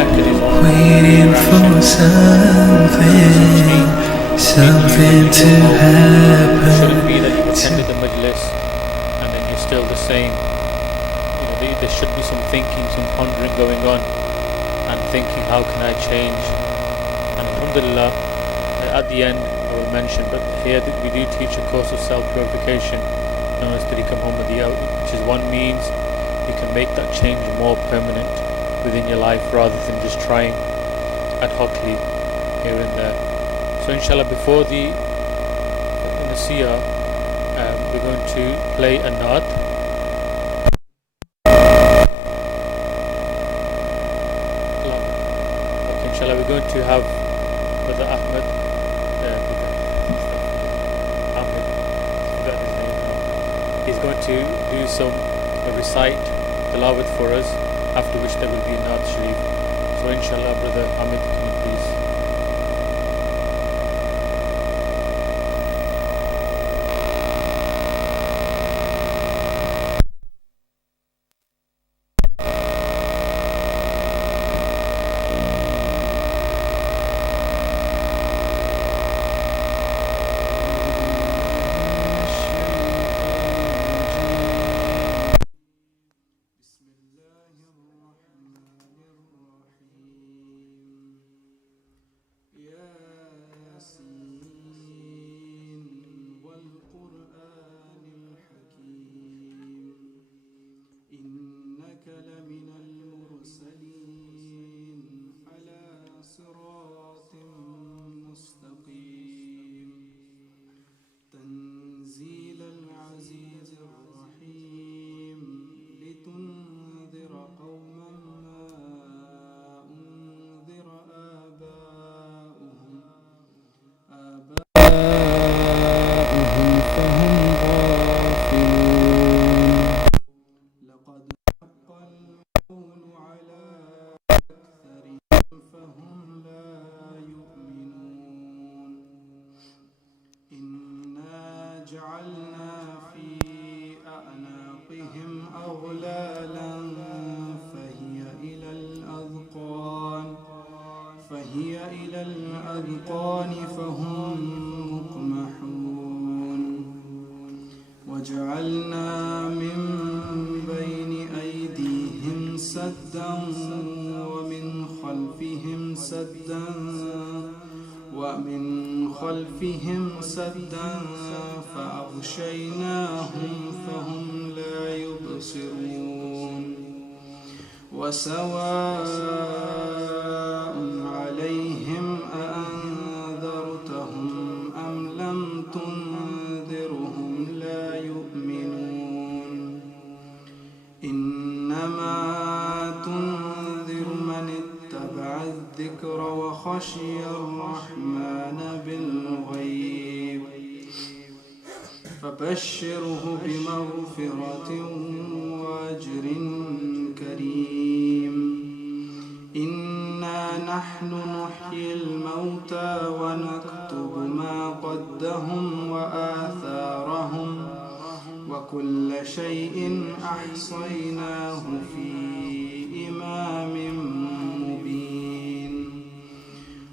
second is one your action. There should be some change in you when you go home. It shouldn't be that you've attended the majlis and then you're still the same. You know, there should be some thinking, some pondering going on, and thinking, how can I change? And alhamdulillah, at the end I will mention, but here we do teach a course of self-purification known as Tareeqah Muhammadiyah, which is one means you can make that change more permanent within your life rather than just trying ad hocly here and there. So inshallah, before the Nasiyah, we're going to play a naat. Okay, inshallah, we're going to have Brother Ahmed, Ahmed, I've forgotten his name now. He's going to do some recite tilawat for us, after which there will be a naat sharif. So inshallah, Brother Ahmed, can you please? فهم غافلون لقد حق القول على أكثرهم فهم لا يؤمنون إنا جعلنا في أعناقهم أغلالا فهي إلى الأذقان فهم مقمحون وجعلنا من بين أيديهم سدا ومن خلفهم سدا فأغشيناهم فهم لا يبصرون وسواء عليهم أأنذرتهم أم لم تنذرهم لا يؤمنون إنما تنذر من اتبع الذكر وخشي الرحمن بالغيب فبشره بمغفرة وأجر كريم إنا نحن نحيي الموتى ونكتب ما قدموا وآثارهم وكل شيء أحصيناه في إمام مبين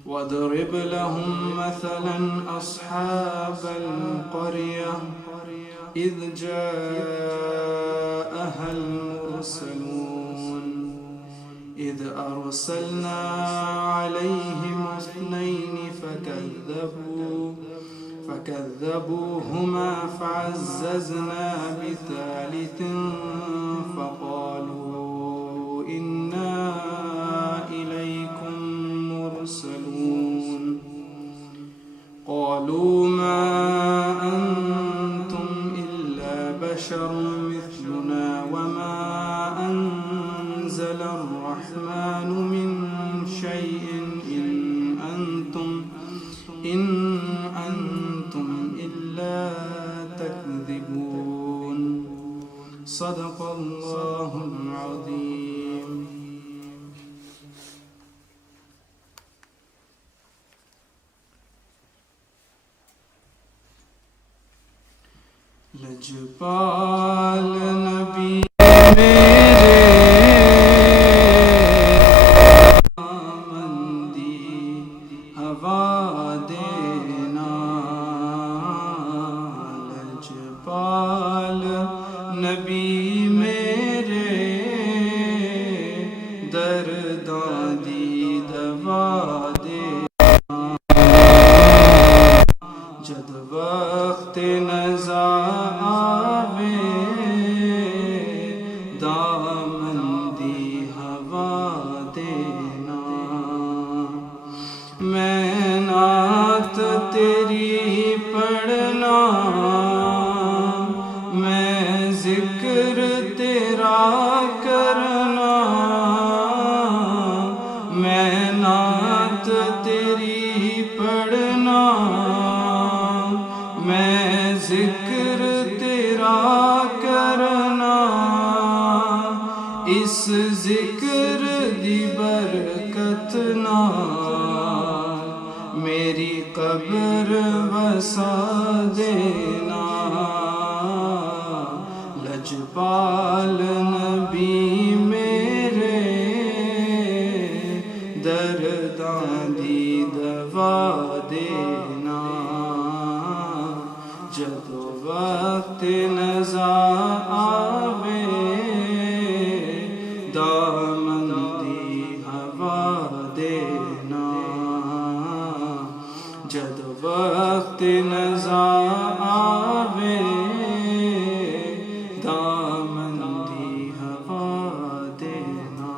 واضرب لهم مثلا أصحاب القرية إذ جاءها المرسلون إذ أرسلنا عليهم اثنين فكذبوهما فعززنا بثالث فقالوا إنا إليكم مرسلون قالوا ما أنتم إلا بشر مثلنا وما أنزل الرحمن من شيء إن أنتم إلا تكذبون صدق الله العظيم. लजपाल नबी मेरे तेरी पढ़ना, मैं जिक्र तेरा करना, मैं नात तेरी पढ़ना, मैं जिक्र तेरा करना, इस जिक्र दी बरकत नाल मेरी कब्र बसा देना। लजपाल नबी मेरे दर्दां दी दवा देना। जदों वक्त नज़ा आवे दामन दी हवा देना। जद वक्त नज़ा आवे दामन दी हवा देना।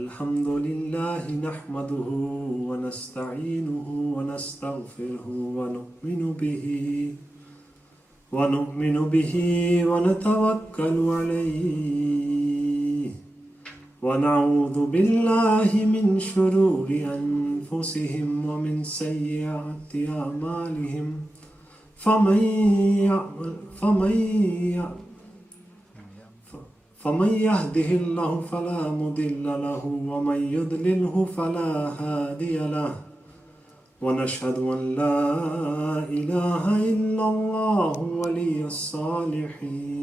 الحمد لله نحمده ونستعينه ونستغفره ونؤمن به ونتوكل عليه ونعوذ بالله من شرور أنفسهم ومن سيئات أعمالهم فمن يهده الله فلا مضل له ومن يضلله فلا هادي له ونشهد أن لا إله إلا الله ولي الصالحين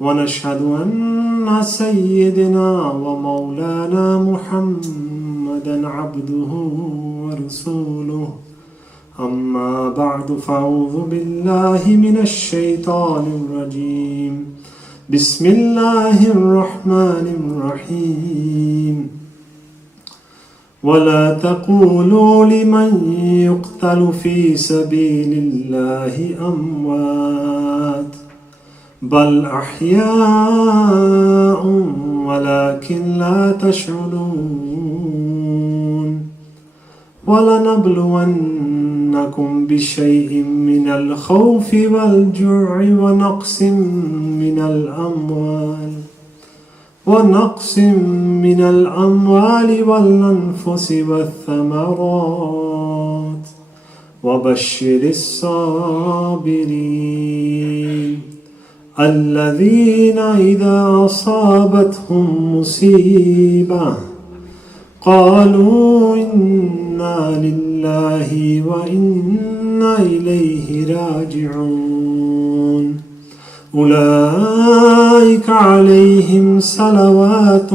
ونشهد أن سيدنا ومولانا محمدا عبده ورسوله أما بعد فأعوذ بالله من الشيطان الرجيم بسم الله الرحمن الرحيم ولا تقولوا لمن يقتل في سبيل الله أموات بل أحياء ولكن لا تشعرون ولنبلونكم بشيء من الخوف والجوع ونقص من الأموال والأنفس والثمرات وبشر الصابرين الذين إذا أصابتهم مصيبة قالوا إنا لله وإنا إليه راجعون أولئك عليهم صلوات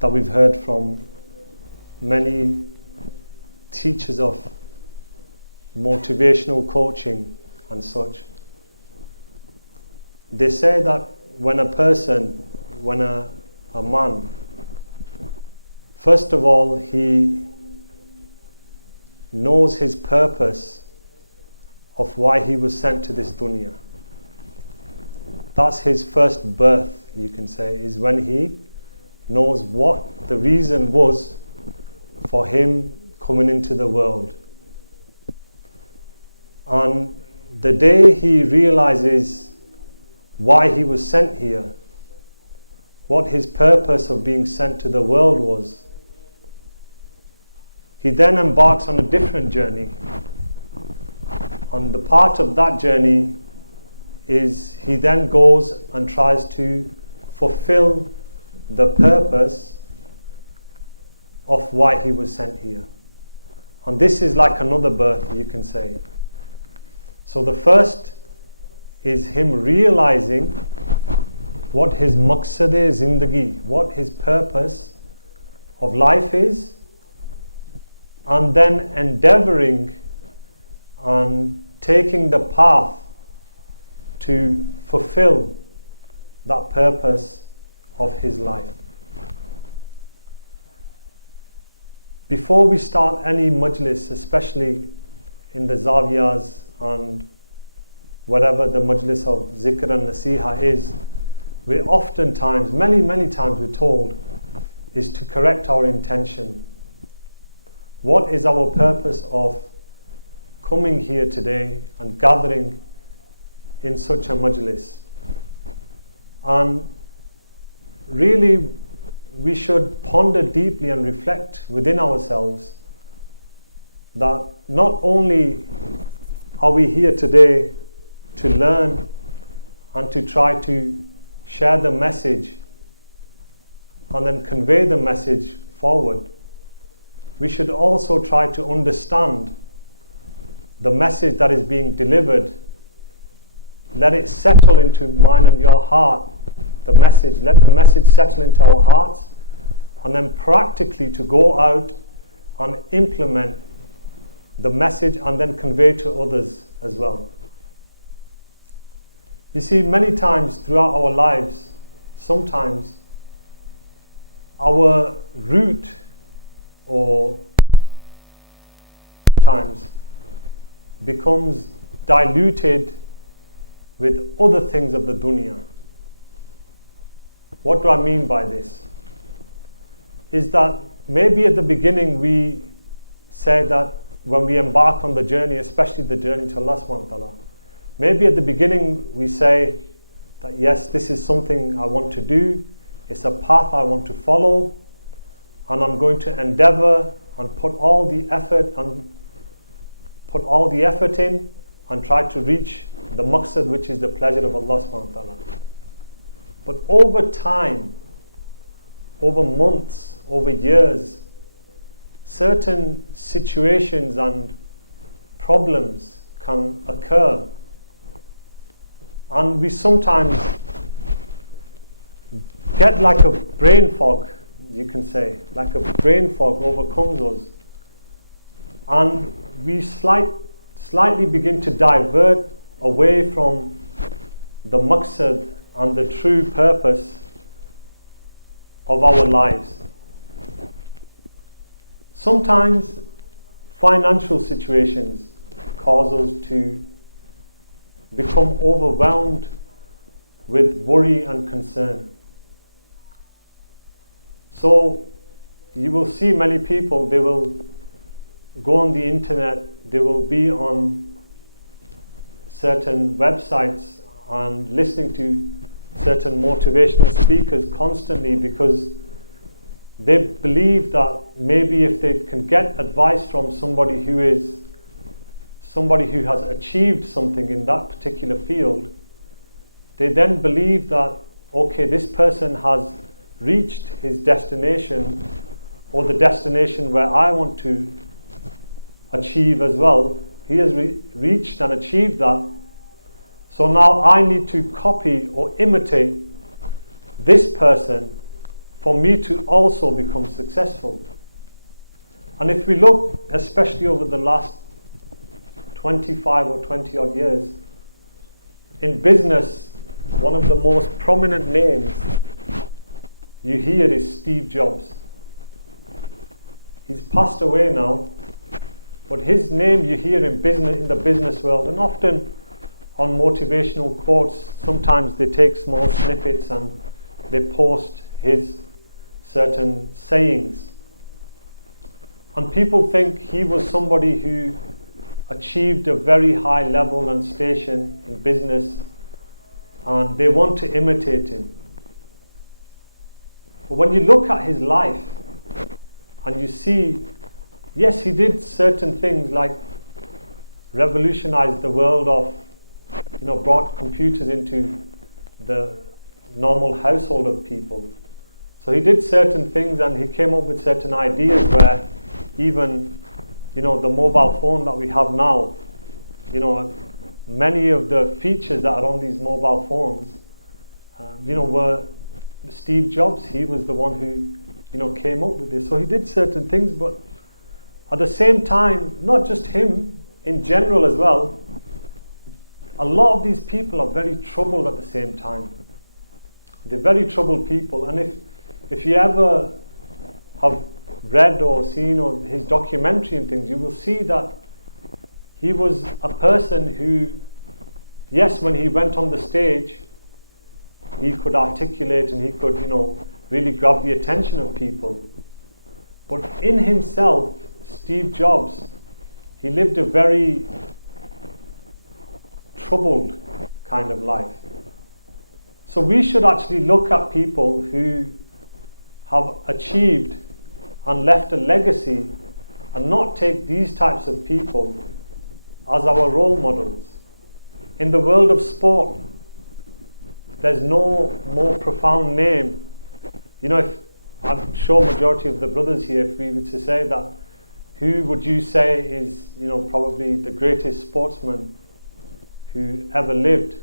that we've heard from many teachers of motivational coaching and such. They say that when a man, first of all, he knows his purpose of why he was sent to this dunya. That's his first birth, you can say, is when he knows what the reason was for him coming into the world. And the day he realizes why he was sent here, what his purpose of being sent to the world was, he then embarks on a different journey. And the part of that journey is he then goes and tries to fulfill the purpose of why he was sent here. And this is like another birth, you can say. So the first is him realizing what his maqsad-e-zindagi, what his purpose of life is, and then endeavoring and taking the path to fulfill that purpose of his life. Before we start any majlis, especially in the zawiyas and whatever the majlis of zikr and nasiha is, we're oftentimes, many times we're told, is to correct our intention. What is our purpose of coming here today and gathering in such a majlis? And really we should ponder deeply and reflect within ourselves that not only are we here today to learn and to try to share the message and then convey the message forward, we should also try to understand the message that is being delivered. Let it settle into mine and your heart. The message, let the message settle into our hearts, and then practically to go out and implement the message and then convey to others as well. You see, many times throughout our lives, sometimes our route or times becomes diluted with other things of the dunya. What do I mean by this? Is that maybe at the beginning we say that when we embark on the journey, especially the journey to Allah subhanahu wa ta'ala, maybe at the beginning we say that yes, this is something I want to do, it's a path I want to follow, and I'm going to endeavor and put all the effort in and try to reach the maqsad, which is the pleasure of Allah subhanahu wa ta'ala. But over time, over months, over years, certain situations and problems can occur, and we sometimes get like a brain fog, you can say, like a brain fog overcomes us, and we slightly begin to divert away from the maqsad and the true purpose of our lives. Sometimes financial situations cause us to become overwhelmed with worry and concern. So you will see many people, they will go on the internet, they will be on certain websites and listening to certain motivational speakers constantly, because they believe that maybe if they can get advice from somebody who has achieved something in that particular field, they then believe that, okay, this person has reached his destination, or the destination where I want to achieve as well. He has reached and achieved that. So now I need to copy or imitate this person for me to also become successful. And if we look, especially over the last 25 or 20 odd years, in business, one of the most prominent names you hear is Steve Jobs. He's passed away now, but his name you hear in the business world, and often on motivational quotes. Sometimes they take small snippets and they post his certain sayings, and people think he was somebody who achieved a very high level and station in business, and they want to imitate him. But when you look at his life and you see, yes, he did certain things like revolutionize the world of brought computers into the normal household of people. So he did certain things, and he came up with certain ideas where even, the mobile phone that we have now, many of the features that are on these mobile phones, were Steve Jobs. He was the one who, came up with this. So he did certain things, but at the same time, not just him, in general as well, a lot of these people are very troubled at the same time. They're very troubled people, and if you ever have read or seen his documentary and things, you will see that he was a person who, yes, when he went on the stage, he could articulate and he could, really grab the attention of people. But in himself, Steve Jobs, he lived a very troubled kind of life. So we should actually look at people who have achieved and left a legacy and not take these types of people as our role models. In the world of sport, there's no more profound name. If I'm sure majority of the brothers here, if we were to say that, who would you say is, probably the greatest sportsman who ever lived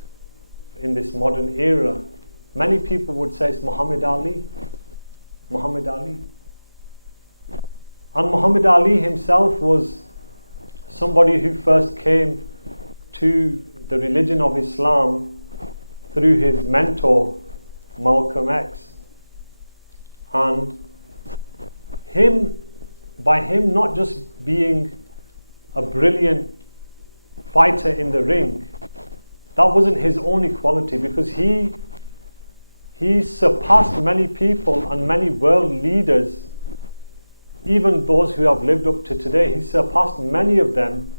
in this modern era? Many people would say it's Muhammad Ali. Muhammad Ali. And Muhammad Ali himself was somebody who first came to the religion of Islam through his mentor, Malcolm X. And by him not just being a brilliant fighter in the ring, that wasn't his only quality, because he surpassed many people and many world leaders, even those who have lived up to today. He surpassed many of them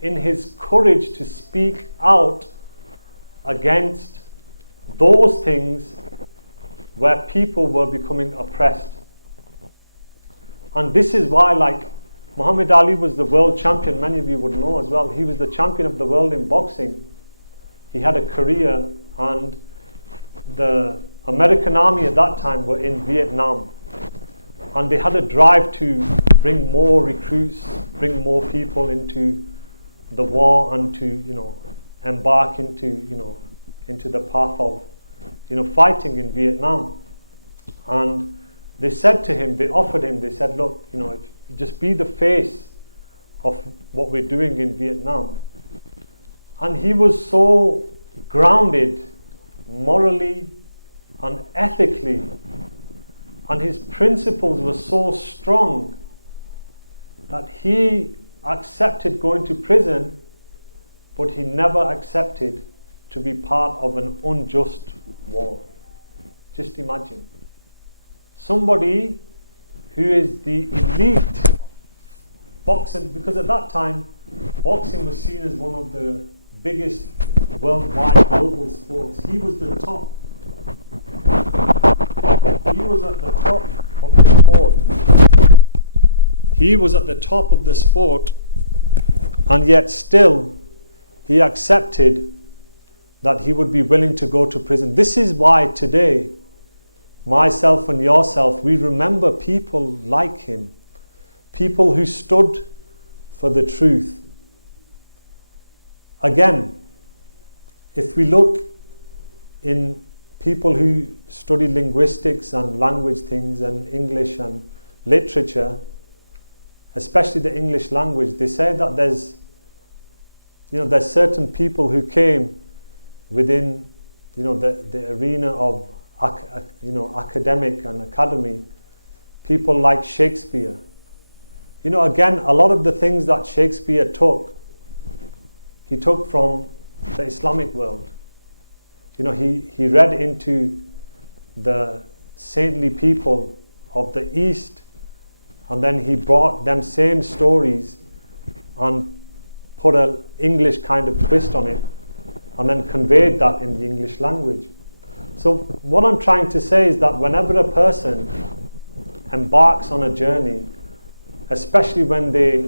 in his courage to speak out against those things where people were becoming oppressed. And this is why, Muhammad Ali was the world champion, many of you would know as well. He was the champion of the world in boxing. He had a career, and the American army at that time were in Vietnam, and they had a drive to bring more recruits, bring more people into the war, and to embark into the path of fighting in Vietnam. And they said to him, they offered him, they said, look, if you just be the face of what we're doing in Vietnam. And he was so grounded morally and ethically, and his principles were so strong that he accepted going to prison, but he never accepted to be part of an unjust war. Just imagine. Somebody who is the elite boxing, because at that time boxing was seen as one of the biggest worldwide global sports. He was the top. He was at the top of the sport. He was at the top of the sport, and yet still he accepted that he would be willing to go to prison. This is why today, myself and yourself, we remember people like him, people who stood for the truth. Again, if we look in people who study linguistics and language things and English and literature, especially the English language, they say that there's certain people who came within the arena of academic and academy, people like Shakespeare. Again, a lot of the things that Shakespeare took, he took from the Islamic world. He read into the saintly people of the East, and then he brought them same stories and put an English kind of twist on it, and then conveyed that in the English language. So what I'm trying to say is that whenever a person embarks on a journey, especially when they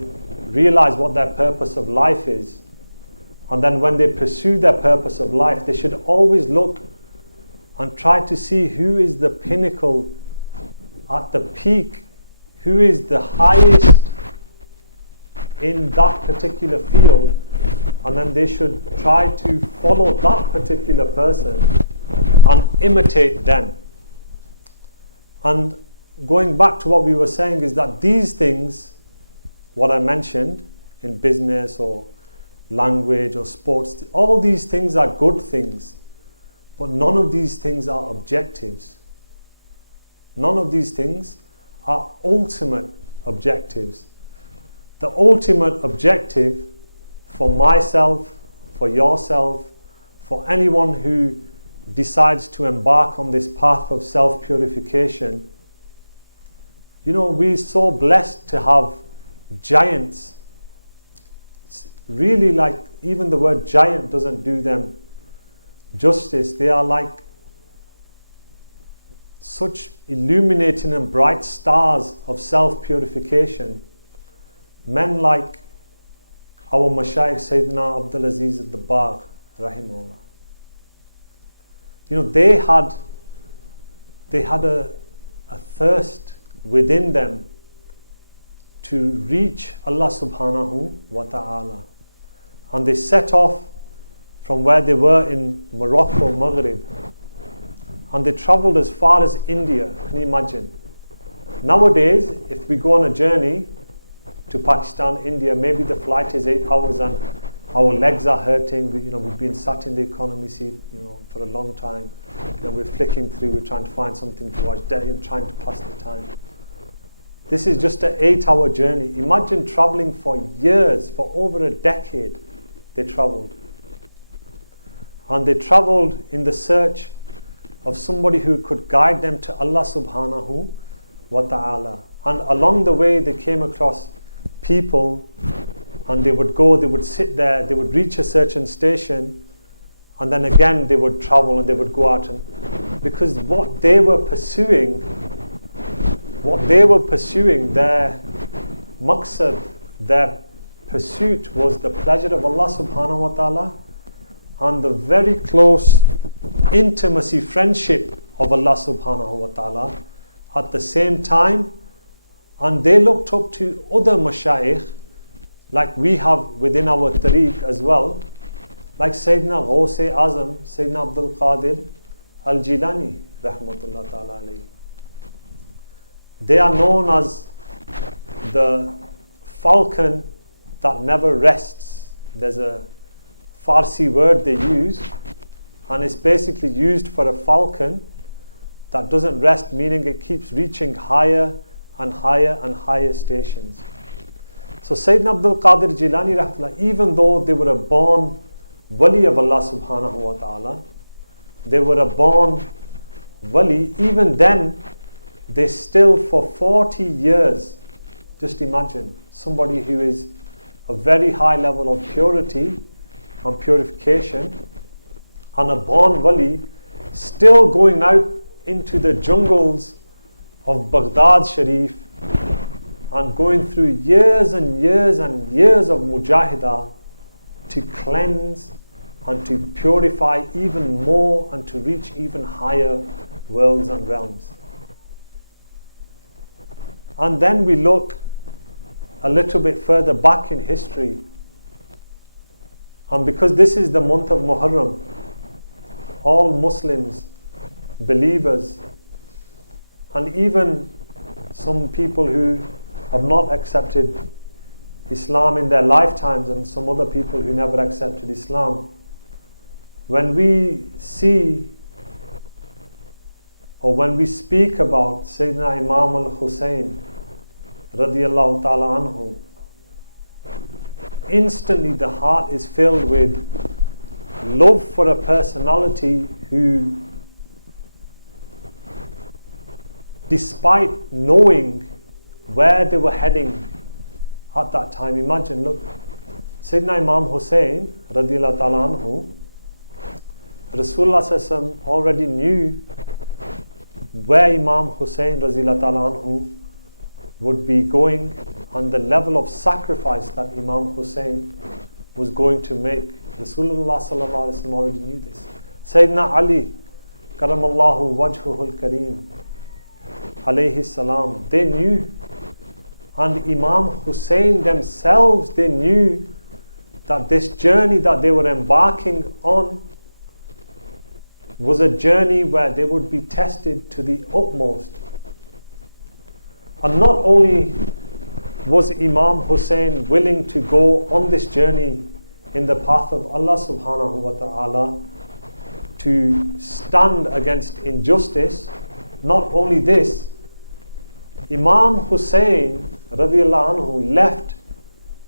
realize what their purpose of life is, And then when they pursue their purpose of life, they should always look and try to see who is the pinnacle at the peak, who is the highest in that particular field, and then they should try to follow that particular person and imitate them. And going back to what we were saying is that these things, what I mentioned in business or language or sports, all these things are good things, but none of these things are objectives. None of these things are ultimate objectives. The ultimate objective for myself, for yourself, for anyone who decides to embark on this path of self-purification, we're so blessed to have giants. It's really, like, even the word giant doesn't do them justice. They are like such illuminating and bright stars of self-purification. Men like our Mashayikh Sayyidina Abdul Aziz al-Dabbagh, rahimahullah. They had a thirst within them to reach Allah subhanahu wa ta'ala. And they set off from where they were in Morocco, Maghrib, and they traveled as far as India. Can you imagine? Nowadays, if we go on a journey to Pakistan, India, maybe the flight is 8 hours and our legs are hurting. We've been sat in the economy seat, for a long time. We're flicking through, we're trying to find something to watch, trying to pass the time. This is just an 8-hour journey. Imagine traveling for years, for over a decade. They traveled. And they traveled in the search of somebody who could guide them to Allah subhanahu wa ta'ala. And along the way they came across people, and they would sit there, they would reach a certain station, and then again they would travel and they would go out, and because what they were pursuing, their maqsad, their pursuit was the pleasure of Allah subhanahu wa ta'ala and the very close intimacy, friendship of Allah subhanahu wa ta'ala at the same time. And they looked up to other mashayikh, like we have within our tariq as well, like Sayyidina Ghaus-e Azam, Sayyidina Abdul Qadir al-Jilani, rahmatullah ta'ala alayhi. They are known as the falcon that never rests. There's a Farsi word they use, and it's basically used for a falcon that doesn't rest, meaning it keeps reaching higher and higher and higher stations. So Sayyidina Abdul Qadir Jilani rahmatullah, even though they were a born wali of Allah subhanahu wa ta'ala, they were a born wali, even then they still for 40 years, just imagine somebody who is a very high level of purity and purification, and a born wali still going out into the jungles of Baghdad Sharif and going through years and years and years of mujahidah to cleanse and to purify even more and to reach even higher worlds and realms. And then we look a little bit further back in history, and because this is the month of Muharram, all Muslims, believers, and even some people who have not accepted Islam in their lifetimes, and some other people who never accepted Islam, when we see or when we speak about Sayyidina Imam al-Hussain radiyallahu ta'ala anhu, instantly the heart is filled with love for a personality who, despite knowing where they were heading at that time, imagine, look, Sayyidina Imam Hussain radiyallahu ta'ala anhu, Rasulullah sallallahu already knew where Imam Hussain radiyallahu ta'ala anhu would be going, and the level of sacrifice that Imam Hussain was going to make. Rasulullah sallallahu alaihi wasallam already knew this. Sayyidina Ali, karamallahu wajhuhul kareem, alayhi salam, they knew. And Imam Hussain themselves, they knew that this journey that they were embarking on was a journey where they would be tested to the utmost. And not only was Imam Hussain willing to go on this journey in the path of Allah subhanahu wa ta'ala to stand against injustice, not only this, Imam Hussain radiallahu anhu left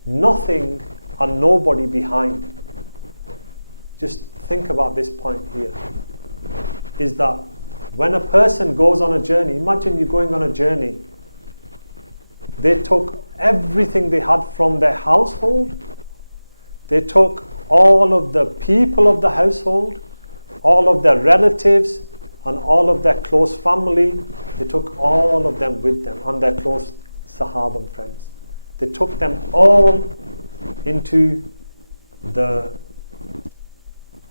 nothing and nobody behind. Just think about this point here, is that when a person goes on a journey, imagine you're going on a journey, they took everything they had from their household, they took all of the people of the household, all of their relatives and all of their close family, they took all of them with them and their close Sahaba and friends. They took them all into the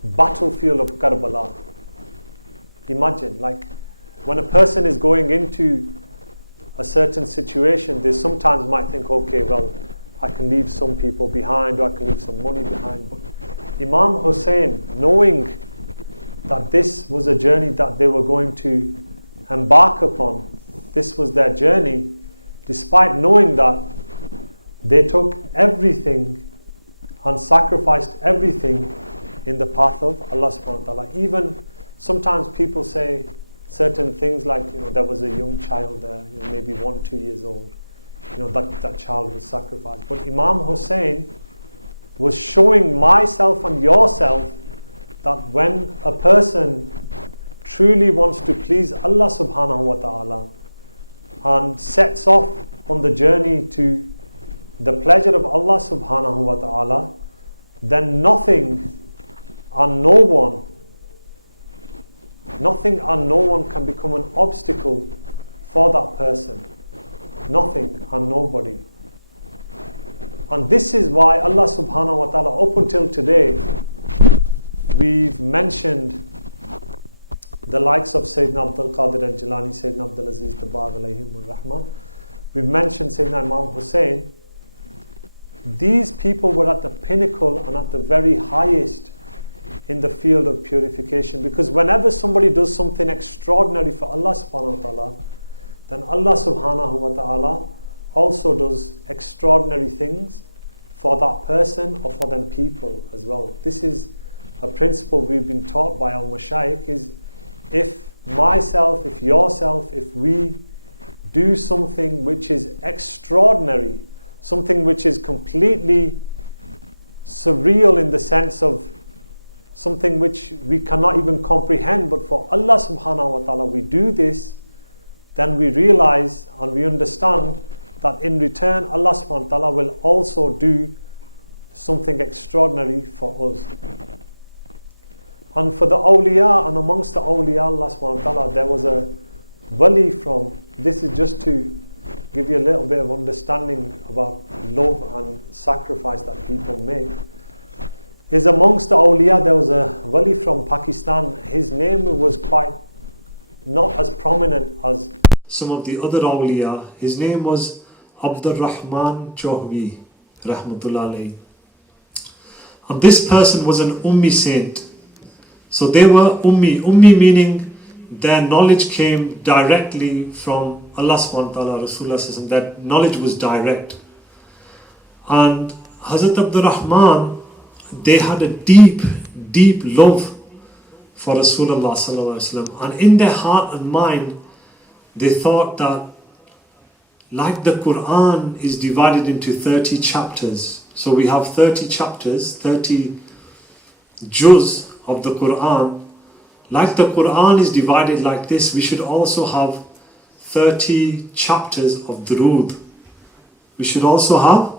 battlefield of Karbala. Imagine, like, when a person is going into a certain situation, they sometimes might think, okay, well, I can leave some people behind, or I can leave some money behind. But Imam Hussain, knowing that this was a journey that they were going to embark upon, this was their journey, despite knowing that, they took everything and sacrificed everything in the path of Allah subhanahu wa ta'ala. Even sometimes people say certain things like, there was a young child there, maybe 1-2 years old, that child was sacrificed. But Imam Hussain was showing myself and yourself that when a person truly wants to please Allah subhanahu wa ta'ala and sets off on the journey to the pleasure of Allah subhanahu wa ta'ala, then nothing and no one can become an obstacle for that person. Nothing and nobody. And this is why Allah subhanahu wa ta'ala, up until today, we've mentioned the likes of Sayyidina Abdul Qadir al-Jilani, Sayyidina Abdul Aziz Tabab alayhim al-Rahman. We've mentioned Sayyidina Imam Hussain. These people were at the pinnacle and at the very highest in the field of purification, because whenever somebody does something extraordinary for Allah subhanahu wa ta'ala, then Allah subhanahu wa ta'ala also does extraordinary things for that person or for them people as well. This is a principle we've been taught by our mashayikh, is if myself, if yourself, if we do something which is extraordinary, something which is completely surreal in the sense of something which we cannot even comprehend, but for Allah subhanahu wa ta'ala we do this, then we realize and we understand that in return Allah subhanahu wa ta'ala will also do something extraordinary for us. And for the awliya, and amongst the awliya Allah subhanahu wa ta'ala, there was a wali from, this is just to give you a little bit of understanding about love and sacrifice that people make, is amongst the awliya, there was a wali from Pakistan. His name was quite not as prominent as some of the other awliya. His name was Abdur Rahman Chauhvi, rahmatullah alayhi. And this person was an Ummi saint. So they were Ummi. Ummi meaning their knowledge came directly from Allah subhanahu wa ta'ala, Rasulullah sallallahu alaihi wasallam. That knowledge was direct. And Hazrat Abdur Rahman, they had a deep, deep love for Rasulullah sallallahu alaihi wasallam. And in their heart and mind, they thought that, like the Quran is divided into 30 chapters. So we have 30 chapters, 30 juz of the Quran. Like the Quran is divided like this, we should also have 30 chapters of Durood. We should also have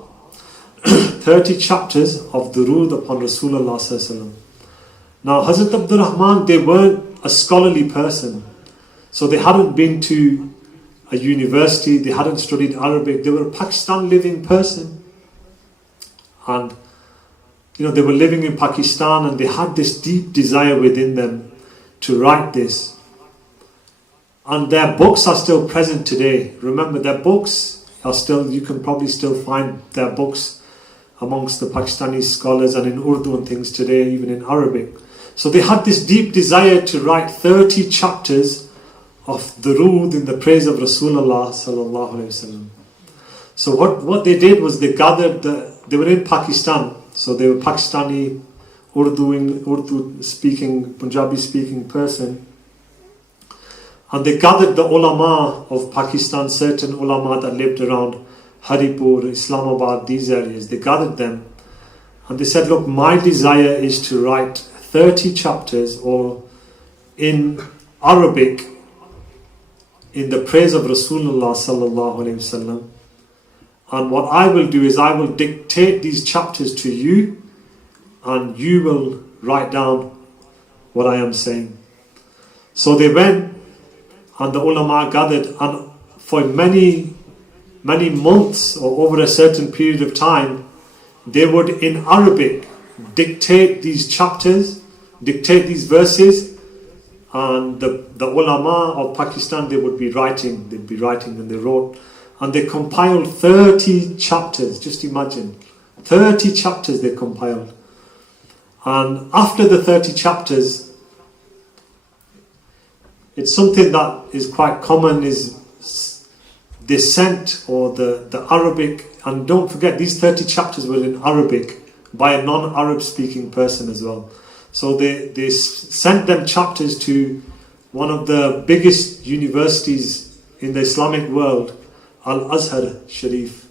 30 chapters of Durood upon Rasulullah sallallahu alaihi wasallam. Now Hazrat Abdur Rahman, they weren't a scholarly person. So they hadn't been to a university, they hadn't studied Arabic, they were a Pakistan living person. And they were living in Pakistan and they had this deep desire within them to write this. And their books are still present today. Remember, their books are still, you can probably still find their books amongst the Pakistani scholars and in Urdu and things today, even in Arabic. So they had this deep desire to write 30 chapters of Durood in the praise of Rasulullah sallallahu alaihi wasallam. So what they did was they gathered, they were in Pakistan, so they were Pakistani, Urdu speaking, Punjabi speaking person. And they gathered the ulama of Pakistan, certain ulama that lived around Haripur, Islamabad, these areas. They gathered them and they said, look, my desire is to write 30 chapters or in Arabic in the praise of Rasulullah sallallahu alaihi wasallam. And what I will do is I will dictate these chapters to you and you will write down what I am saying. So they went and the ulama gathered, and for many months or over a certain period of time, they would in Arabic dictate these chapters, dictate these verses, and the ulama of Pakistan, they'd be writing and they wrote. And they compiled 30 chapters, just imagine. 30 chapters they compiled. And after the 30 chapters, it's something that is quite common, is they sent, or the Arabic, and don't forget these 30 chapters were in Arabic by a non-Arab speaking person as well. So they sent them chapters to one of the biggest universities in the Islamic world, Al-Azhar Sharif,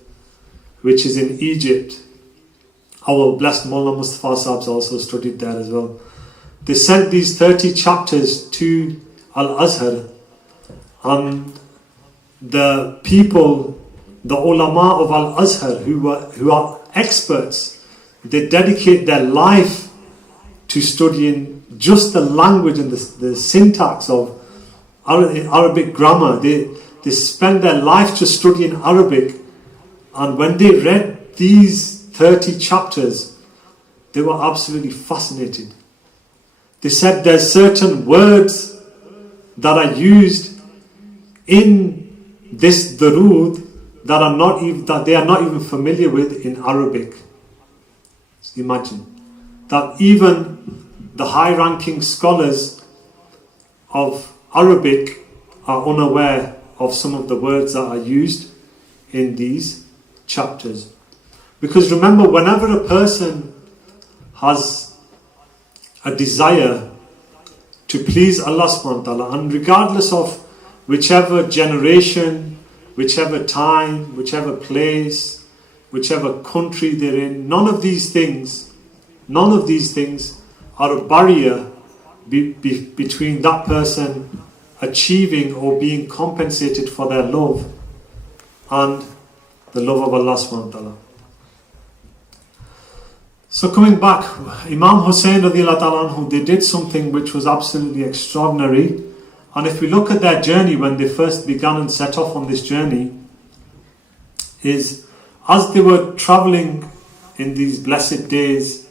which is in Egypt. Our blessed Mullah Mustafa Sahibs also studied there as well. They sent these 30 chapters to Al-Azhar, and the people, the ulama of Al-Azhar who are experts, they dedicate their life to studying just the language and the syntax of Arabic grammar. They spend their life just studying Arabic, and when they read these 30 chapters, they were absolutely fascinated. They said there's certain words that are used in this Durood that they are not even familiar with in Arabic. Imagine that even the high-ranking scholars of Arabic are unaware of some of the words that are used in these chapters. Because remember, whenever a person has a desire to please Allah subhanahu wa ta'ala, and regardless of whichever generation, whichever time, whichever place, whichever country they're in, none of these things are a barrier between that person achieving or being compensated for their love and the love of Allah subhanahu wa ta'ala. So coming back, Imam Hussain radiallahu ta'ala anhu, they did something which was absolutely extraordinary. And if we look at their journey when they first began and set off on this journey, is as they were travelling in these blessed days,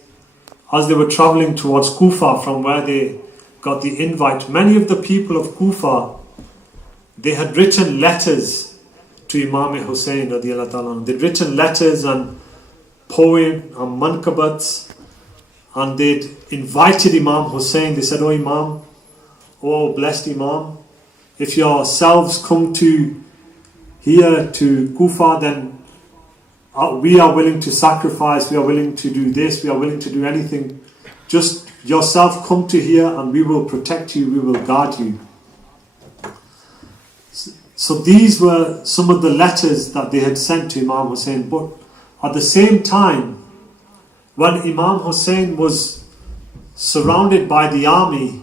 as they were travelling towards Kufa from where they got the invite, many of the people of Kufa, they had written letters to Imam Hussain radiallahu ta'ala anhu. They'd written letters and poem and mankabats, and they'd invited Imam Hussain. They said, "Oh Imam, oh blessed Imam, if yourselves come to here to Kufa, then we are willing to sacrifice, we are willing to do this, we are willing to do anything. Just yourself come to here and we will protect you, we will guard you." So these were some of the letters that they had sent to Imam Hussain. But at the same time, when Imam Hussain was surrounded by the army,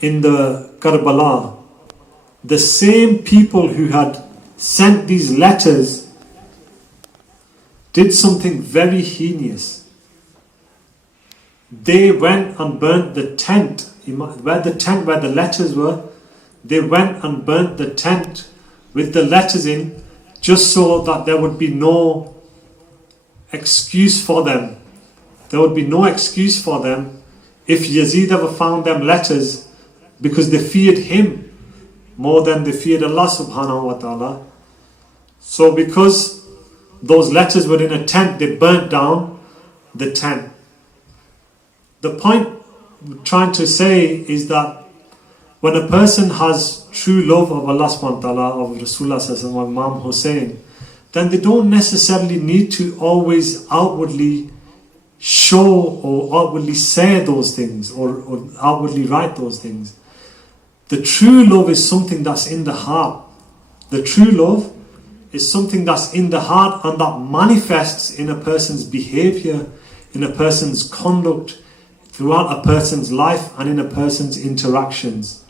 in the Karbala, the same people who had sent these letters did something very heinous. They went and burnt the tent, where the letters were. They went and burnt the tent with the letters in, just so that there would be no excuse for them. There would be no excuse for them if Yazid ever found them letters, because they feared him more than they feared Allah subhanahu wa ta'ala. So because those letters were in a tent, they burnt down the tent. The point I'm trying to say is that when a person has true love of Allah subhanahu wa ta'ala, of Rasulullah sallallahu alaihi wasallam, Imam Hussain, then they don't necessarily need to always outwardly show or outwardly say those things or outwardly write those things. The true love is something that's in the heart. The true love is something that's in the heart and that manifests in a person's behavior, in a person's conduct, throughout a person's life and in a person's interactions.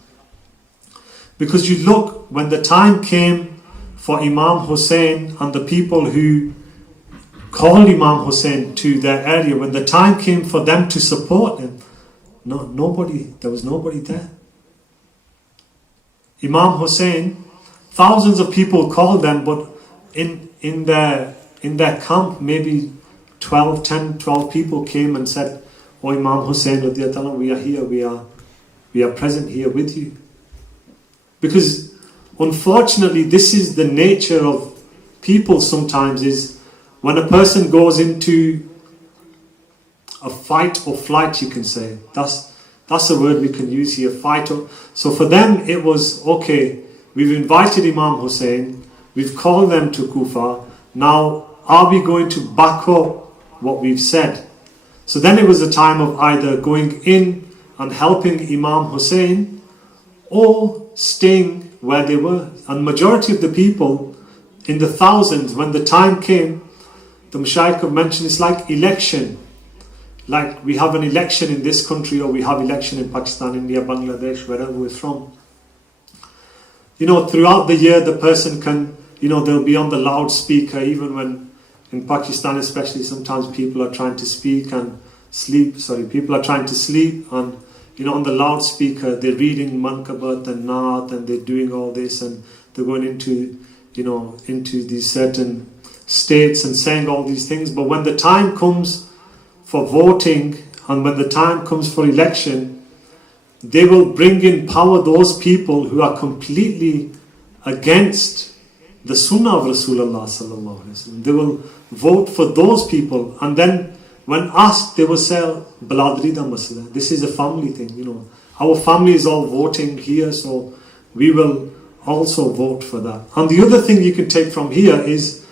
Because you look, when the time came for Imam Hussain and the people who called Imam Hussain to their area, when the time came for them to support him, there was nobody there. Imam Hussain, thousands of people called them, but in their camp, maybe 12 people came and said, "Oh Imam Hussain, we are here, we are present here with you." Because unfortunately, this is the nature of people sometimes, is when a person goes into a fight or flight, you can say. That's a word we can use here, fight. So for them it was, okay, we've invited Imam Hussain, we've called them to Kufa, now are we going to back up what we've said? So then it was a time of either going in and helping Imam Hussain or staying where they were. And majority of the people, in the thousands, when the time came, the Mashaykh have mentioned it's like election. Like we have an election in this country, or we have election in Pakistan, India, Bangladesh, wherever we're from. Throughout the year the person can, they'll be on the loudspeaker, even when in Pakistan especially, sometimes people are trying to speak and sleep, people are trying to sleep, and on the loudspeaker they're reading Mankabat and Naat, and they're doing all this, and they're going into these certain states and saying all these things. But when the time comes for voting and when the time comes for election, they will bring in power those people who are completely against the Sunnah of Rasulullah sallallahu alaihi wasallam. They will vote for those people, and then when asked, they will say, "Baladri da masala. This is a family thing. Our family is all voting here, so we will also vote for that." And the other thing you can take from here is,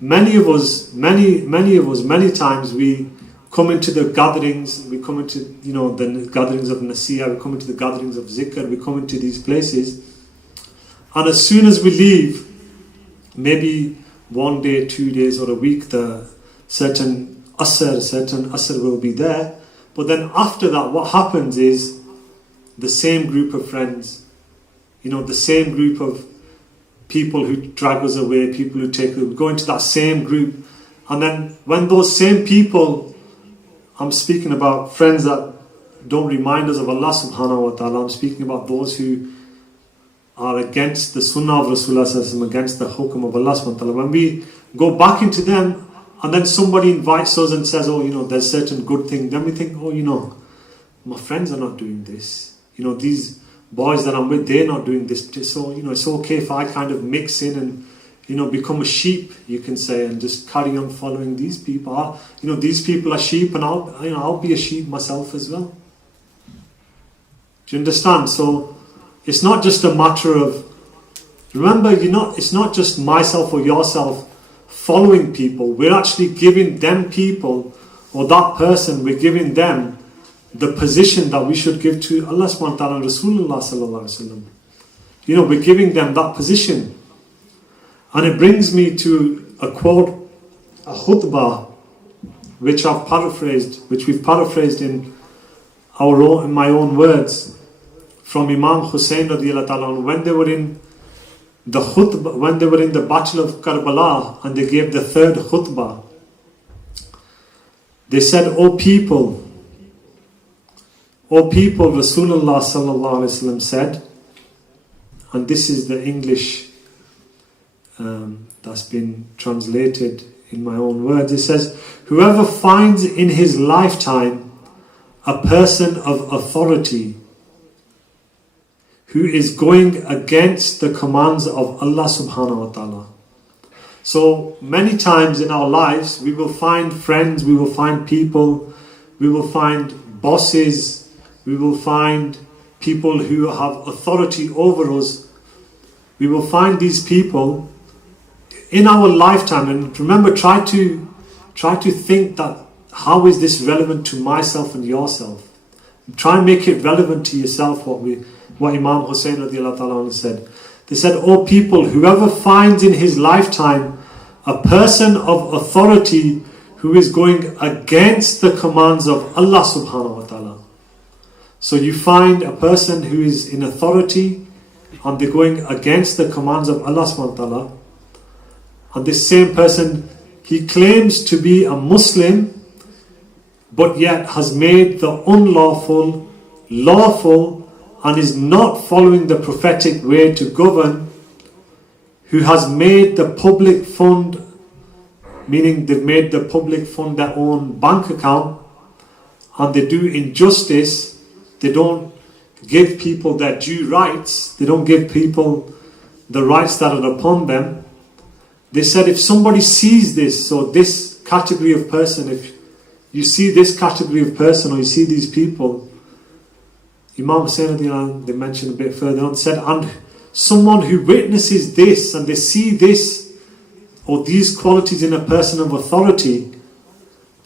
many times we come into the gatherings, we come into the gatherings of Nasiyah, we come into the gatherings of Zikr, we come into these places, and as soon as we leave, maybe 1 day, 2 days or a week, the certain asr will be there, but then after that what happens is the same group of friends, the same group of people who drag us away, people who go into that same group, and then when those same people, I'm speaking about friends that don't remind us of Allah subhanahu wa ta'ala, I'm speaking about those who are against the Sunnah of Rasulullah sallallahu alaihi wasallam, against the hukum of Allah subhanahu wa ta'ala, when we go back into them and then somebody invites us and says, "Oh, there's certain good thing," then we think, "Oh, my friends are not doing this, these boys that I'm with, they're not doing this, so it's okay if I kind of mix in and become a sheep," you can say, and just carry on following these people. These people are sheep, and I'll be a sheep myself as well. Do you understand? So it's not just a matter of, remember, it's not just myself or yourself following people. We're actually giving them people, or that person, we're giving them the position that we should give to Allah subhanahu wa ta'ala and Rasulullah sallallahu alaihi wasallam. We're giving them that position. And it brings me to a quote, a khutbah, which we've paraphrased in my own words, from Imam Hussain radiyallahu ta'ala, when they were in the khutbah, when they were in the battle of Karbala and they gave the third khutbah. They said, "O people, Rasulullah sallallahu alaihi wasallam said," and this is the English that's been translated in my own words. It says, whoever finds in his lifetime a person of authority who is going against the commands of Allah subhanahu wa ta'ala. So many times in our lives we will find friends, we will find people, we will find bosses, we will find people who have authority over us. We will find these people in our lifetime, and remember, try to think that how is this relevant to myself and yourself. Try and make it relevant to yourself. What Imam Hussain radiallahu ta'ala said. They said, "O people, whoever finds in his lifetime a person of authority who is going against the commands of Allah subhanahu wa ta'ala." So you find a person who is in authority and they're going against the commands of Allah subhanahu wa ta'ala, and this same person, he claims to be a Muslim but yet has made the unlawful lawful and is not following the prophetic way to govern, who has made the public fund, meaning they've made the public fund their own bank account, and they do injustice. They don't give people their due rights. They don't give people the rights that are upon them. They said if somebody sees this, so this category of person, if you see this category of person or you see these people, Imam Hussain, they mentioned a bit further on, said, and someone who witnesses this and they see this or these qualities in a person of authority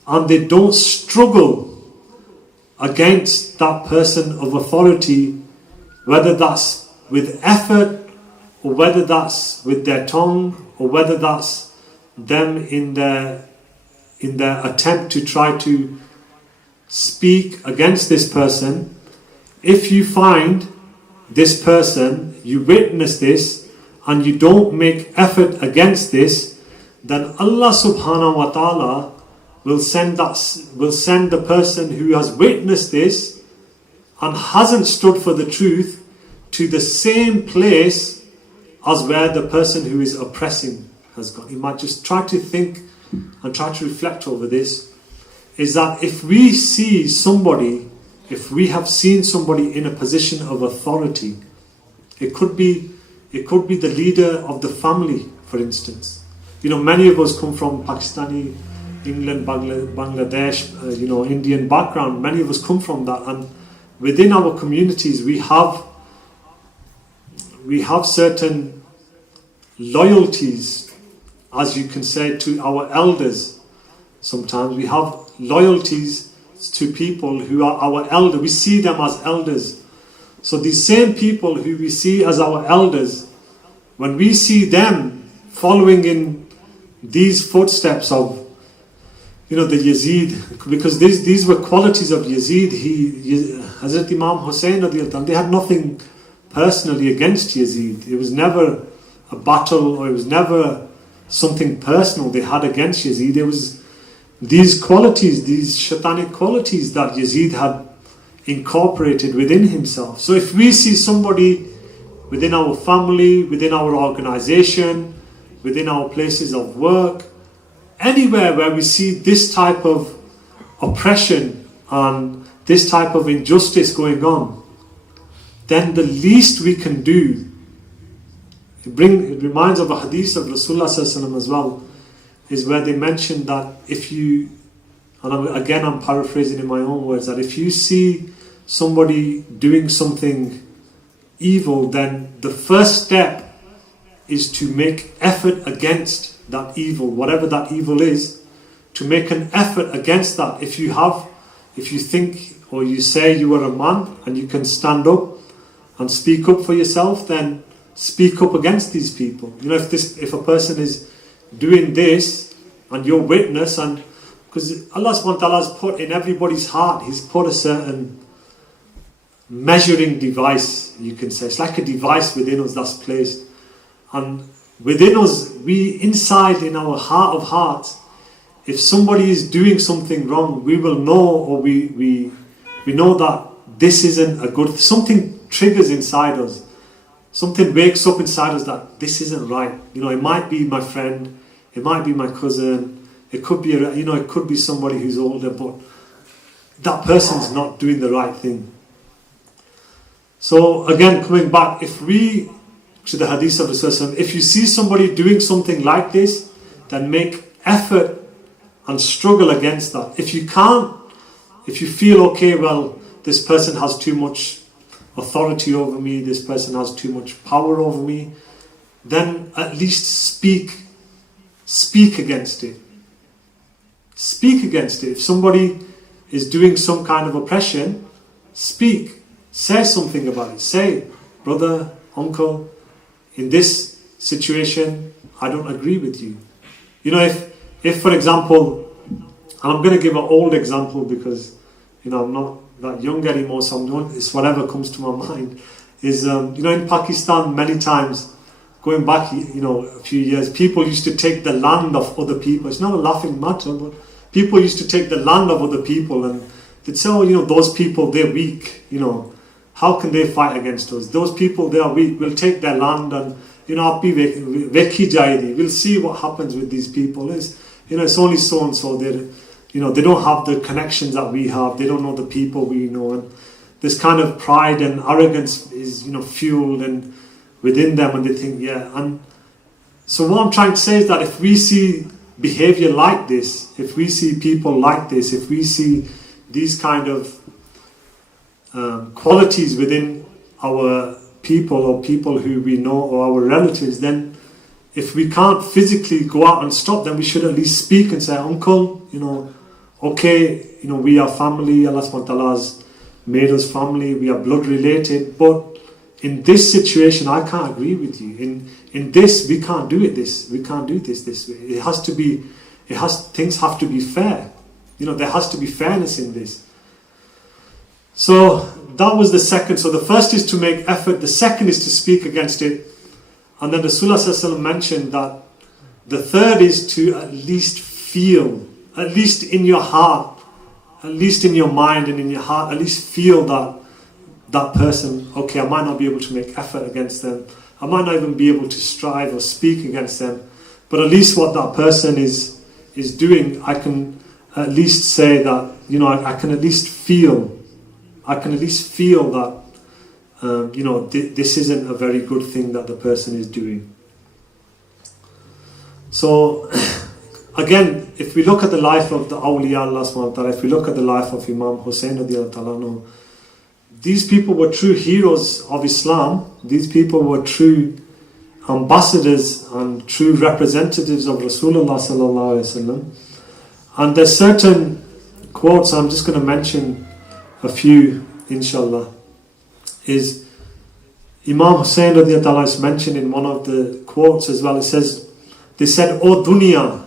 and they don't struggle against that person of authority, whether that's with effort or whether that's with their tongue or whether that's them in their attempt to try to speak against this person, if you find this person, you witness this and you don't make effort against this, then Allah subhanahu wa ta'ala will send the person who has witnessed this and hasn't stood for the truth to the same place as where the person who is oppressing has gone. You might just try to think and try to reflect over this, is that if we see somebody, if we have seen somebody in a position of authority, it could be the leader of the family, for instance. You know, many of us come from Pakistani, England, Bangladesh, Indian background. Many of us come from that, and within our communities we have certain loyalties, as you can say, to our elders. Sometimes we have loyalties to people who are our elders. We see them as elders. So these same people who we see as our elders, when we see them following in these footsteps of, the Yazid, because these were qualities of Yazid. Hazrat Imam Hussain, they had nothing personally against Yazid. It was never a battle, or it was never something personal they had against Yazid. It was these qualities, these shaitanic qualities that Yazid had incorporated within himself. So if we see somebody within our family, within our organization, within our places of work, anywhere where we see this type of oppression and this type of injustice going on, then the least we can do, it reminds of a hadith of Rasulullah sallallahu alaihi wasallam as well, is where they mentioned that if you, and I'm paraphrasing in my own words, that if you see somebody doing something evil, then the first step is to make effort against that evil, whatever that evil is, to make an effort against that. If you think or you say you are a man and you can stand up and speak up for yourself, then speak up against these people. If a person is doing this and you're witness, and because Allah subhanahu wa ta'ala has put in everybody's heart, He's put a certain measuring device, you can say. It's like a device within us that's placed. And within us, inside in our heart of hearts, if somebody is doing something wrong, we will know, or we know that this isn't a good, something triggers inside us. something wakes up inside us that this isn't right. It might be my friend, it might be my cousin, it could be it could be somebody who's older, but that person's not doing the right thing. So again, coming back, to the hadith of Rasulullah, if you see somebody doing something like this, then make effort and struggle against that. If you can't, if you feel, okay, well, this person has too much authority over me, this person has too much power over me, then at least speak against it. Speak against it. If somebody is doing some kind of oppression, speak. Say something about it. Say, brother, uncle, in this situation, I don't agree with you. If for example, and I'm going to give an old example because, I'm not that young anymore, so it's whatever comes to my mind, is, in Pakistan, many times, going back, a few years, people used to take the land of other people. It's not a laughing matter, but people used to take the land of other people and they'd say, those people, they're weak, how can they fight against us? Those people, they are weak, we'll take their land and, vekhi jayedi. We'll see what happens with these people. It's only so and so, they don't have the connections that we have, they don't know the people we know, and this kind of pride and arrogance is, fueled and within them, and they think, and so what I'm trying to say is that if we see behavior like this, if we see people like this, if we see these kind of qualities within our people or people who we know or our relatives, then if we can't physically go out and stop them, we should at least speak and say, uncle, okay, we are family, Allah subhanahu wa ta'ala has made us family, we are blood related, but in this situation I can't agree with you. In this, we can't do it we can't do this way. Things have to be fair. There has to be fairness in this. So that was the second. So the first is to make effort, the second is to speak against it. And then Rasulullah sallallahu alaihi wasallam mentioned that the third is to at least feel, at least in your heart, at least in your mind and in your heart, at least feel that person, okay, I might not be able to make effort against them, I might not even be able to strive or speak against them, but at least what that person is doing, I can at least say that, I can at least feel that, this isn't a very good thing that the person is doing. So, again, if we look at the life of the awliya Allah subhanahu wa ta'ala, if we look at the life of Imam Hussain radiallahu ta'ala, these people were true heroes of Islam. These people were true ambassadors and true representatives of Rasulullah sallallahu alaihi wasallam. And there's certain quotes, I'm just going to mention a few, inshallah, is Imam Hussain radiallahu ta'ala is mentioned in one of the quotes as well. It says, they said, "O dunya,"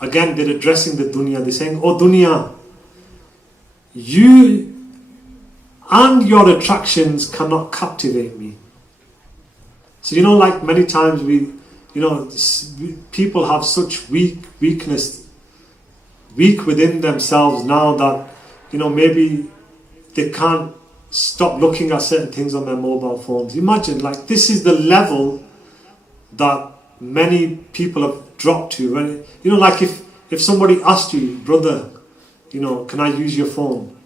again they're addressing the dunya, they're saying, "O dunya, you and your attractions cannot captivate me." So like many times people have such weak within themselves now that, maybe they can't stop looking at certain things on their mobile phones. Imagine, this is the level that many people have dropped to. When, if somebody asked you, brother, can I use your phone?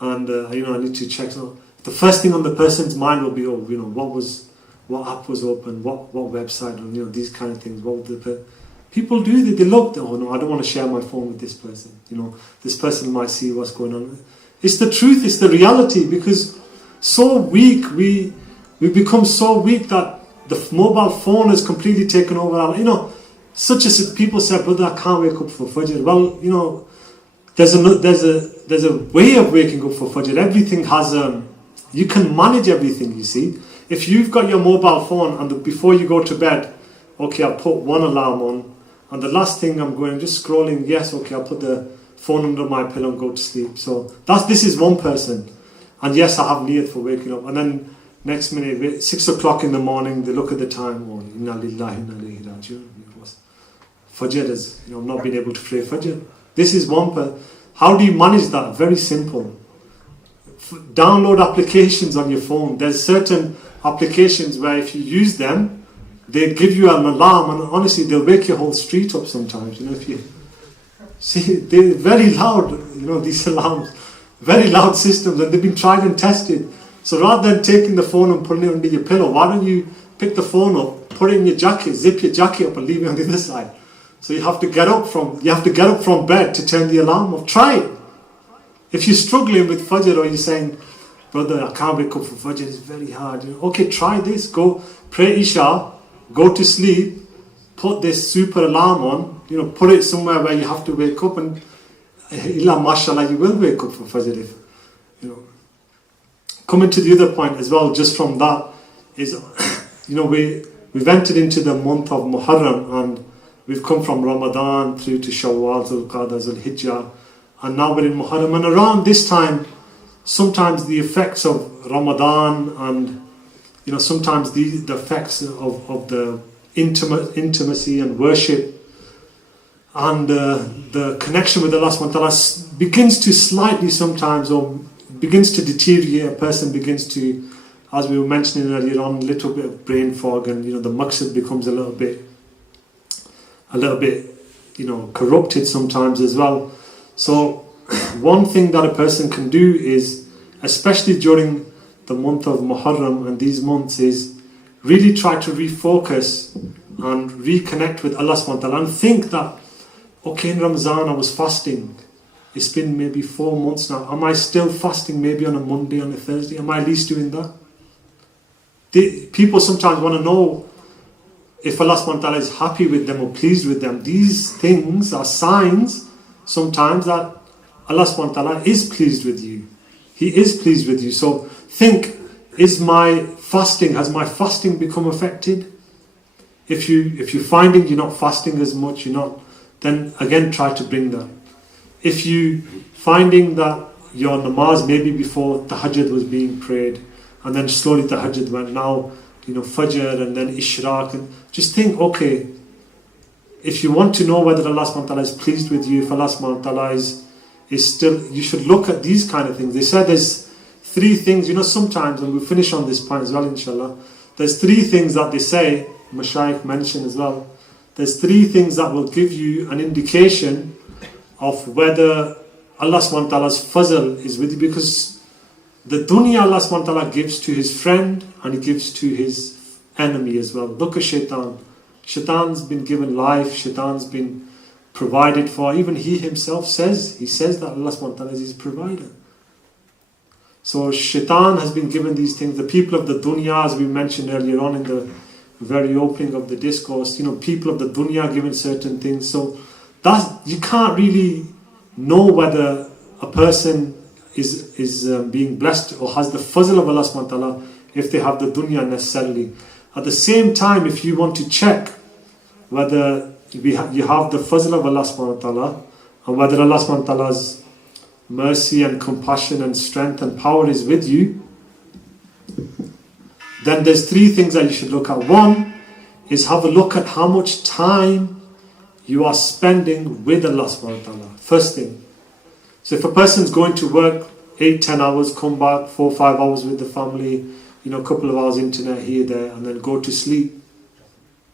And I need to check. So the first thing on the person's mind will be, what app was open, what website, and these kind of things. What would people do? They look. Oh no, I don't want to share my phone with this person. This person might see what's going on. It's the truth. It's the reality. Because so weak, we become so weak that the mobile phone has completely taken over our. Such as people say, brother, I can't wake up for Fajr. Well, there's a way of waking up for Fajr. Everything has you can manage everything, you see. If you've got your mobile phone and before you go to bed, okay, I'll put one alarm on, and the last thing I'm just scrolling, yes, okay, I'll put the phone under my pillow and go to sleep. So this is one person. And yes, I have niyat for waking up. And then next minute, 6 o'clock in the morning, they look at the time, oh, inna lillahi inna ilayhi raji'un. Fajr is, I've not been able to pray Fajr. This is one person. How do you manage that? Very simple. Download applications on your phone. There's certain applications where if you use them, they give you an alarm, and honestly, they'll wake your whole street up sometimes. You know, if you see, they're very loud. You know, these alarms, very loud systems, and they've been tried and tested. So rather than taking the phone and putting it under your pillow, why don't you pick the phone up, put it in your jacket, zip your jacket up, and leave it on the other side? So you have to get up from bed to turn the alarm off. Try it. If you're struggling with Fajr, or you're saying, brother, I can't wake up for Fajr, it's very hard. You know, okay, try this. Go pray Isha, go to sleep, put this super alarm on, you know, put it somewhere where you have to wake up, and illa mashallah, you will wake up for Fajr. If, you know. Coming to the other point as well, just from that, is, you know, we've entered into the month of Muharram, and we've come from Ramadan through to Shawwal, Zulqa'dah, Zulhijjah, and now we're in Muharram. And around this time, sometimes the effects of Ramadan, and you know, sometimes the effects of the intimacy and worship and the connection with Allah subhanahu wa ta'ala begins to slightly sometimes, or begins to deteriorate. A person begins to, as we were mentioning earlier on, a little bit of brain fog, and you know, the maqsad becomes a little bit, you know, corrupted sometimes as well. So one thing that a person can do is, especially during the month of Muharram and these months, is really try to refocus and reconnect with Allah subhanahu wa ta'ala, and think that, okay, in Ramazan I was fasting, it's been maybe 4 months now, am I still fasting maybe on a Monday, on a Thursday? Am I at least doing that? People sometimes want to know if Allah subhanahu wa ta'ala is happy with them or pleased with them. These things are signs sometimes that Allah subhanahu wa ta'ala is pleased with you. He is pleased with you. So think, has my fasting become affected? If you're finding you're not fasting as much, then again try to bring that. If you finding that your namaz, maybe before tahajjud was being prayed, and then slowly tahajjud went, now you know, fajr and then ishraq, and just think, okay, if you want to know whether Allah subhanahu wa ta'ala is pleased with you, if Allah subhanahu wa ta'ala is still, you should look at these kind of things. They said there's 3 things, you know, sometimes, and we'll finish on this point as well inshallah, there's 3 things that they say, Mashaykh mentioned as well, there's 3 things that will give you an indication of whether Allah subhanahu wa ta'ala's fazl is with you, because the dunya Allah subhanahu wa ta'ala gives to his friend, and he gives to his enemy as well. Look at shaitan. Shaitan's been given life, shaitan's been provided for. Even he himself says, that Allah subhanahu wa ta'ala is his provider. So shaitan has been given these things. The people of the dunya, as we mentioned earlier on in the very opening of the discourse, you know, people of the dunya given certain things. So you can't really know whether a person is being blessed or has the fazl of Allah subhanahu wa ta'ala if they have the dunya necessarily. At the same time, if you want to check whether you have the fazl of Allah subhanahu wa ta'ala, and whether Allah subhanahu wa ta'ala's mercy and compassion and strength and power is with you, then there's 3 things that you should look at. One is have a look at how much time you are spending with Allah subhanahu wa ta'ala. First thing. So if a person's going to work 8-10 hours, come back 4-5 hours with the family, you know, a couple of hours internet here, there, and then go to sleep,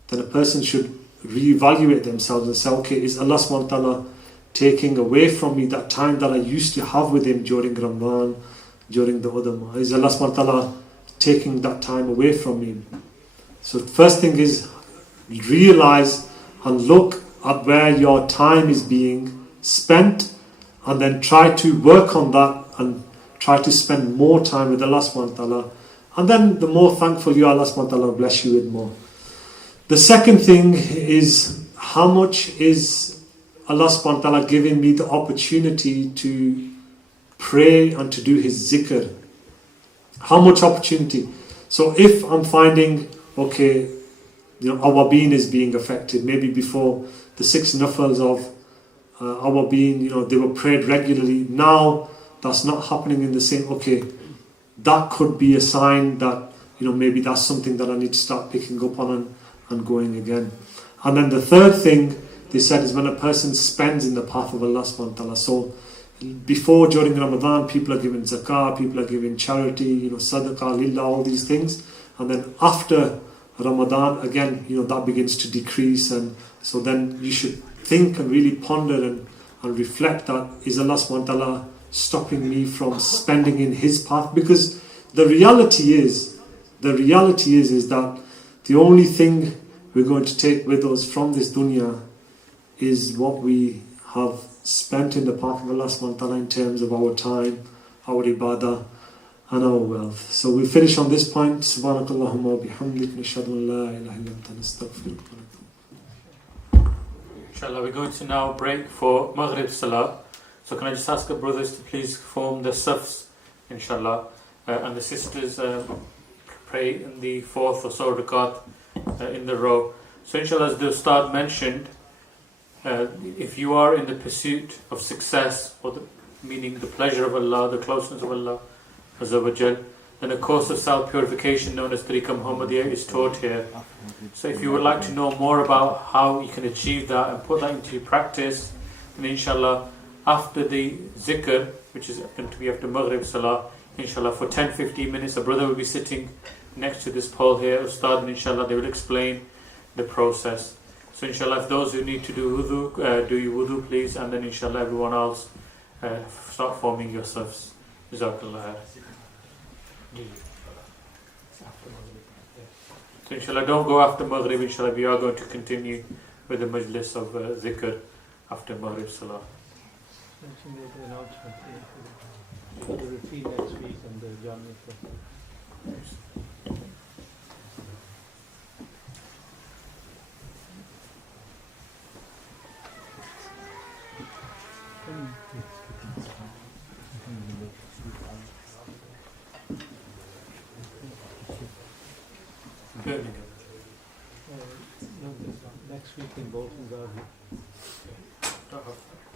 then a person should reevaluate themselves and say, okay, is Allah subhanahu wa ta'ala taking away from me that time that I used to have with him during Ramadan, during the other months? Is Allah subhanahu wa ta'ala taking that time away from me? So first thing is realize and look at where your time is being spent, and then try to work on that and try to spend more time with Allah subhanahu wa ta'ala. And then the more thankful you are, Allah subhanahu wa ta'ala will bless you with more. The second thing is, how much is Allah subhanahu wa ta'ala giving me the opportunity to pray and to do his zikr? How much opportunity? So if I'm finding, okay, you know, awabin is being affected, maybe before the 6 nafals of awabin, you know, they were prayed regularly. Now that's not happening in the same, okay, that could be a sign that, you know, maybe that's something that I need to start picking up on and going again. And then the third thing they said is when a person spends in the path of Allah subhanahu wa ta'ala. So before, during Ramadan, people are giving zakah, people are giving charity, you know, sadaqah, lillah, all these things. and then after Ramadan, again, that begins to decrease, and so then you should think and really ponder and reflect that, is Allah subhanahu wa ta'ala stopping me from spending in His path? Because the reality is that the only thing we're going to take with us from this dunya is what we have spent in the path of Allah subhanahu wa ta'ala in terms of our time, our ibadah, and our wealth. So we'll finish on this point. Subhanakallahumma wa bihamdik, nashhadu an la ilaha illa anta, nastaghfiruka wa natubu. Inshallah, we're going to now break for Maghrib Salah. So can I just ask the brothers to please form the safs, inshallah, and the sisters pray in the fourth or so rakat in the row. So inshallah, as the Ustadh mentioned, if you are in the pursuit of success, or meaning the pleasure of Allah, the closeness of Allah Azza wa Jal, then a course of self-purification known as Tareeqah Muhammadiyah is taught here. So if you would like to know more about how you can achieve that and put that into practice, then inshallah, after the zikr, which is going to be after Maghrib Salah, inshallah, for 10-15 minutes, a brother will be sitting next to this pole here, Ustadh, and inshallah they will explain the process. So inshallah, if those who need to do wudu, do your wudu please, and then inshallah everyone else start forming yourselves. Jazakallah. So inshallah, don't go after Maghrib, inshallah, we are going to continue with the majlis of zikr after Maghrib Salah. The retreat next week and the Jannah. Birmingham. Next week in both of Don't have-